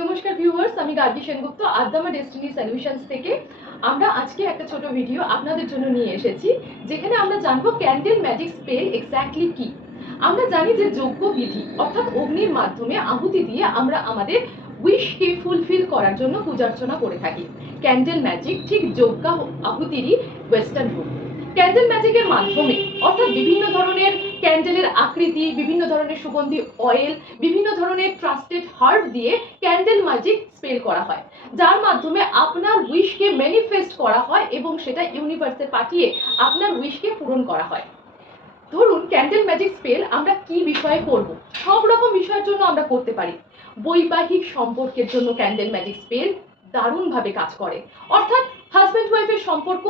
নমস্কার ভিউয়ার্স, আমি Gargi Sengupta আদ্দামা destiny solutions থেকে। আমরা আজকে একটা ছোট ভিডিও আপনাদের জন্য নিয়ে এসেছি, যেখানে আমরা জানবো ক্যান্ডেল ম্যাজিক স্পেল এক্স্যাক্টলি কি। আমরা জানি যে যজ্ঞ বিধি অর্থাৎ অগ্নির মাধ্যমে আহুতি দিয়ে আমরা আমাদের উইশকে ফুলফিল করার জন্য পূজার্চনা করে থাকি। ক্যান্ডেল ম্যাজিক ঠিক যজ্ঞ আহুতিরই ওয়েস্টার্ন রূপ। ক্যান্ডেল ম্যাজিকের মাধ্যমে অর্থাৎ বিভিন্ন ধরনের ক্যান্ডেলের আকৃতি, বিভিন্ন ধরনের সুগন্ধি অয়েল, বিভিন্ন ধরনের ট্রাস্টেড হার্ব দিয়ে ক্যান্ডেল ম্যাজিক স্পেল করা হয়, যার মাধ্যমে আপনার উইশকে ম্যানিফেস্ট করা হয় এবং সেটা ইউনিভার্সে পাঠিয়ে আপনার উইশকে পূরণ করা হয়। ধরুন ক্যান্ডেল ম্যাজিক স্পেল আমরা কি বিষয়ে করব, সব রকম বিষয়ের জন্য আমরা করতে পারি। বৈবাহিক সম্পর্কের জন্য ক্যান্ডেল ম্যাজিক স্পেল দারুণভাবে কাজ করে। অর্থাৎ হাজব্যান্ড ওয়াইফের সম্পর্ক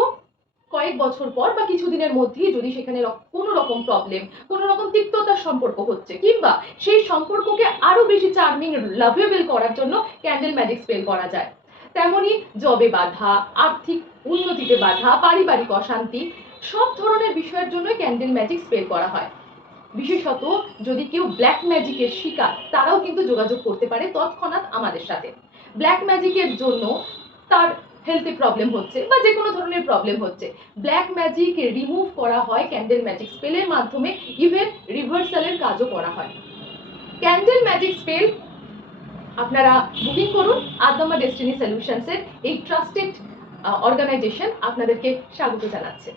কয়েক বছর পর বা কিছুদিনের মধ্যেই যদি সেখানে কোনো রকম প্রবলেম, কোনো রকম তিক্ততার সম্পর্ক হচ্ছে, কিংবা সেই সম্পর্ককে আরো বেশি চার্মিং লাভেবল করার জন্য ক্যান্ডেল ম্যাজিক স্পেল করা যায়। তেমনি জবে বাধা, আর্থিক উন্নতিতে বাধা, পারিবারিক অশান্তি, সব ধরনের বিষয়ের জন্য ক্যান্ডেল ম্যাজিক স্পেল করা হয়। বিশেষত যদি কেউ ব্ল্যাক ম্যাজিকের শিকার, তারাও কিন্তু যোগাযোগ করতে পারে তৎক্ষণাৎ আমাদের সাথে। ব্ল্যাক ম্যাজিকের জন্য তার হেলথে প্রবলেম হচ্ছে বা যে কোনো ধরনের প্রবলেম হচ্ছে, ব্ল্যাক ম্যাজিক রিমুভ করা হয় ক্যান্ডেল ম্যাজিক স্পেলের মাধ্যমে। ইভেন রিভার্সালের কাজও করা হয়। ক্যান্ডেল ম্যাজিক স্পেল আপনারা বুকিং করুন। আদ্দামা ডেস্টিনি সলিউশনসের এই ট্রাস্টেড অর্গানাইজেশন আপনাদেরকে স্বাগত জানাচ্ছে।